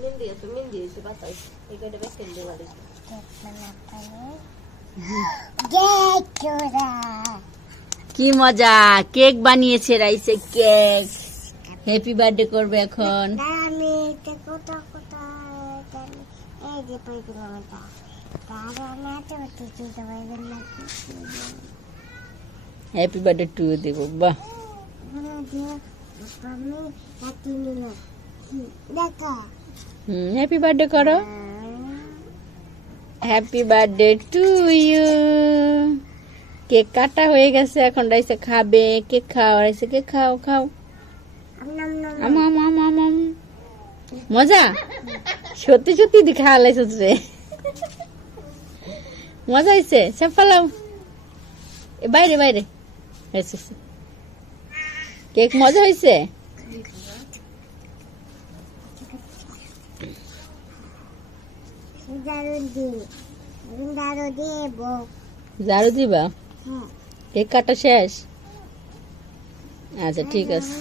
মেহেন্দি আছে, মেহেন্দি আছে বাতাস। এই কয়টা বেশ কেন দেওয়া দিচ্ছে। কি মজা, কেক বানিয়েছে রাইসে কেক। হ্যাপি বার্থডে করবে এখন। Happy birthday to Dev. বাহ, হ্যাপি বার্থডে করো। Happy birthday to you. Cake কাটা হয়ে গেছে, এখন রাইসে খাবে। কেক খাও রাইসে, কেক খাও খাও। মজা, সত্যি সত্যি খাওয়া লাইছিস রে। মজা হয়েছে, সব পালাও বাইরে বাইরে। কেক মজা হয়েছে। ঝাড়ু দিবা? কেক কাটা শেষ? আচ্ছা ঠিক আছে।